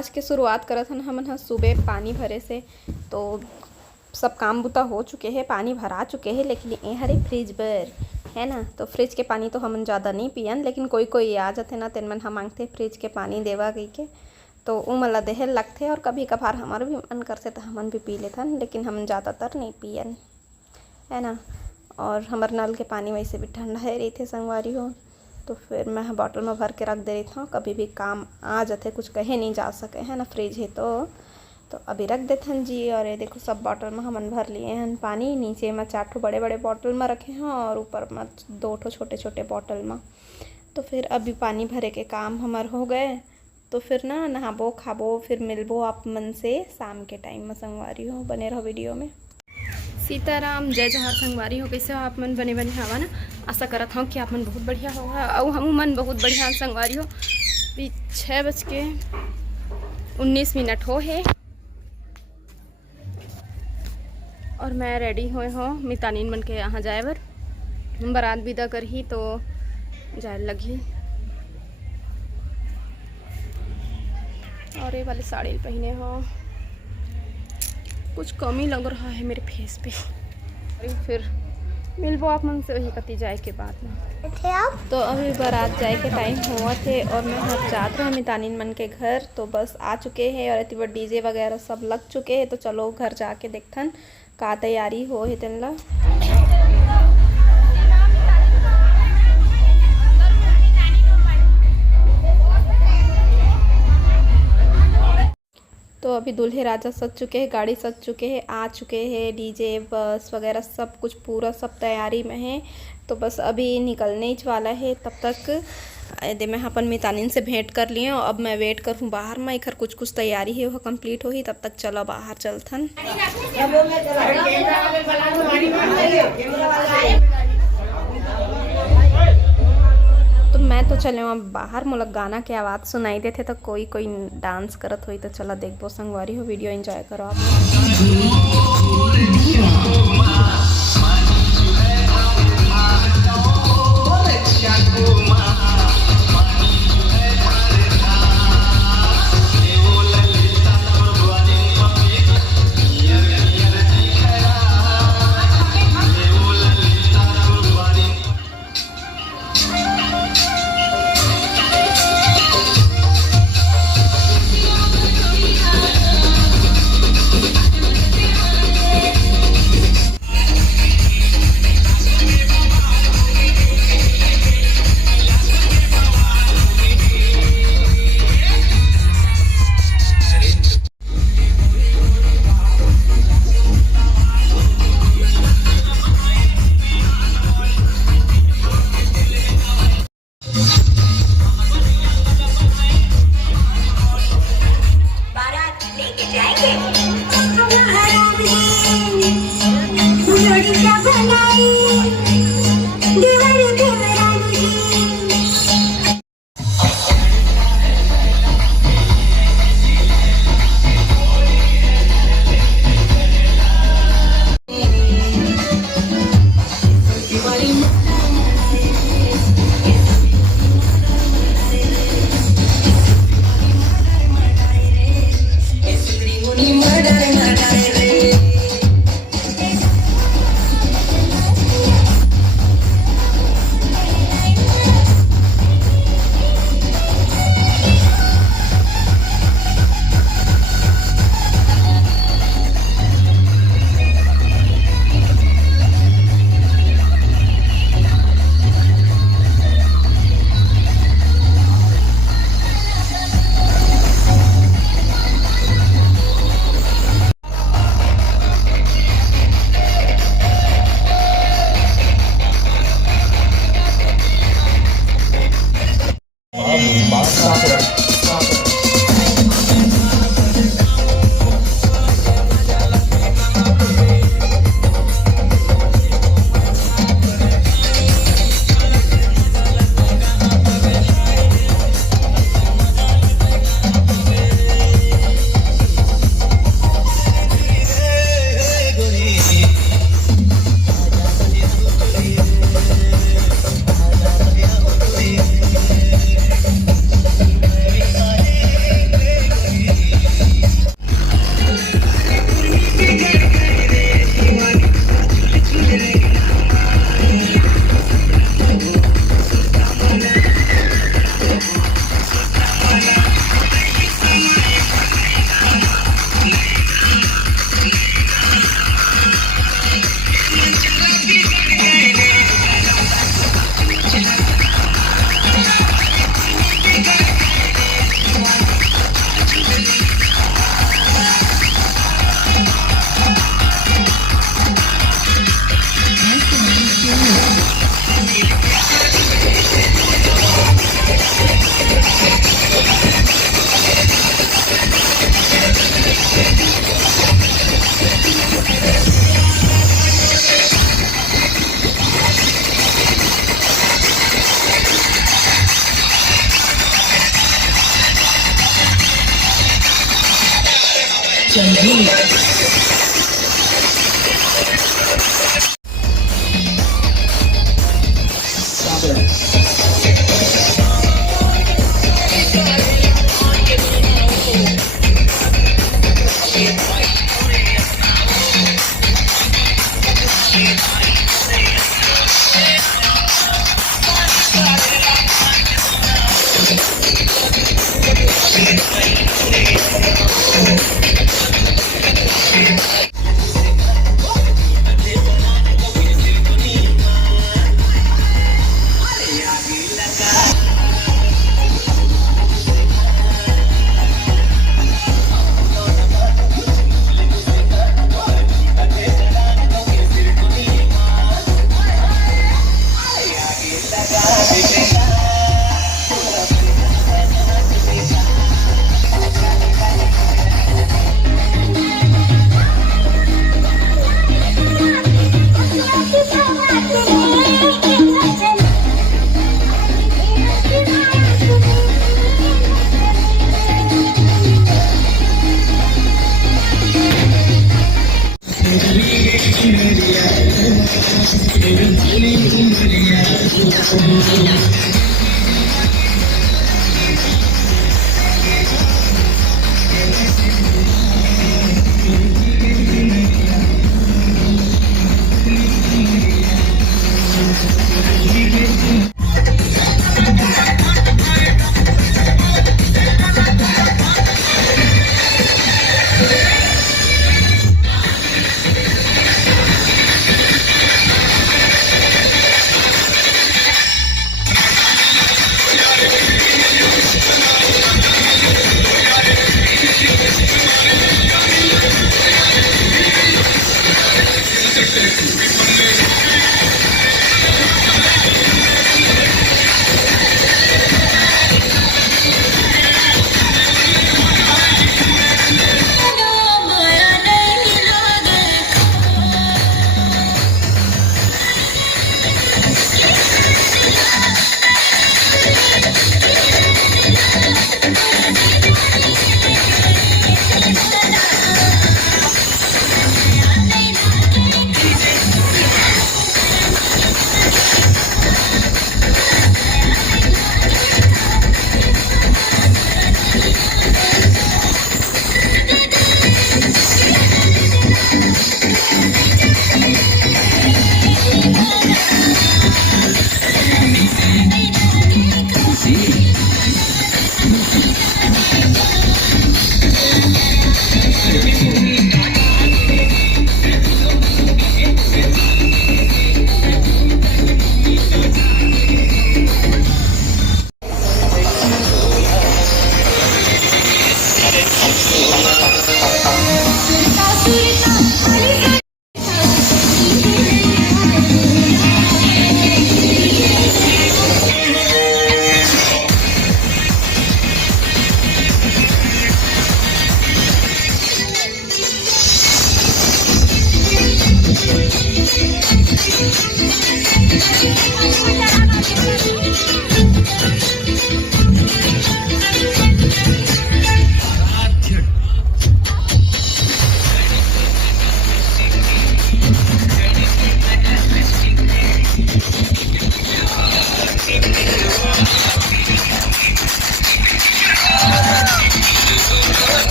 आज के शुरुआत करत हन हमन ह सुबह पानी भरे से। तो सब काम बुता हो चुके हैं, पानी भरा चुके हैं, लेकिन ये हरे फ्रिज बर है ना। तो फ्रिज के पानी तो हमन ज़्यादा नहीं पियन, लेकिन कोई कोई आ जाते ना तेन मन हम मांगते फ्रिज के पानी देवा कही के, तो वो मला देहे लगते। और कभी कभार हमारा भी मन करते तो हमन भी पी लेथन, लेकिन हम ज़्यादातर नहीं पियन है ना। और हमारे नल के पानी वैसे भी ठंडा है रही थे संगवारी हो, तो फिर मैं बॉटल में भर के रख दे रही था। कभी भी काम आ जाते, कुछ कहे नहीं जा सके है ना, फ्रिज है तो अभी रख देथन जी। और ये देखो सब बॉटल में हमन भर लिए हैं पानी। नीचे में 4 ठो बड़े बड़े बॉटल में रखे हैं और ऊपर में 2 ठो छोटे छोटे बॉटल में। तो फिर अभी पानी भरे के काम हमार हो गए, तो फिर ना नहाबो खाबो, फिर मिलबो आप मन से शाम के टाइम में संगवारी हो। बने रहो वीडियो में। सीताराम, जय जवाहर संगवारी हो। कैसे हो आप मन? बने बने हवा ना। आशा करत हूँ कि आप मन बहुत बढ़िया होगा और हम मन बहुत बढ़िया संगवारी हो। अभी 6:19 हो है और मैं रेडी हुए हो मितानीन मन के यहाँ जाए बर। बारात विदा कर ही तो जाए लगी। और ये वाले साड़ी पहने हो, कुछ कमी लग रहा है मेरे फेस पे। फिर मिलबो आप मन से वही कती जाए के बाद में। तो अभी बारात जाए के टाइम हुआ थे और मैं हर जात रहा मितानीन मन के घर। तो बस आ चुके हैं और इतनी डीजे वगैरह सब लग चुके हैं। तो चलो घर जाके देखथन का तैयारी हो है तेन ला। तो अभी दूल्हे राजा सज चुके हैं, गाड़ी सज चुके हैं, आ चुके हैं, डीजे बस वगैरह सब कुछ पूरा सब तैयारी में है। तो बस अभी निकलने ही वाला है। तब तक यदि मैं अपन मितानीन से भेंट कर लिए। अब मैं वेट करूँ बाहर में, एक कुछ कुछ तैयारी है वो कंप्लीट हो ही। तब तक चलो बाहर चलथन। तो मैं तो चले वहाँ बाहर, मोला गाना के आवाज़ सुनाई देते तो कोई कोई डांस करत हुई। तो चलो देखबो संगवारी हो, वीडियो एंजॉय करो आप।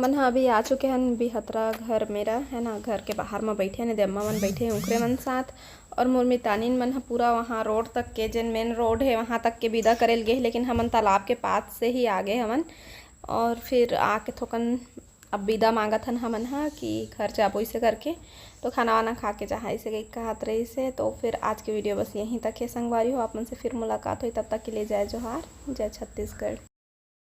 हमन ह अभी आ चुके हन बिहतरा घर मेरा है ना। घर के बाहर में बैठे ने अम्मा मन बैठे हैं उखरे मन साथ, और मोर मितानिन मन ह पूरा वहाँ रोड तक के जेन मेन रोड है वहाँ तक के विदा करेल गए, लेकिन हमन तालाब के पास से ही आ गए हमन। और फिर आके थोकन अब विदा मांगत हन हमन हा कि घर जाबो इसे करके। तो खाना वाना खा के जहाँ इसे गई कहत रही से। तो फिर आज की वीडियो बस यहीं तक है संगवारी हो। आप मन से फिर मुलाकात हुई, तब तक के लिए जय जोहार, जय छत्तीसगढ़।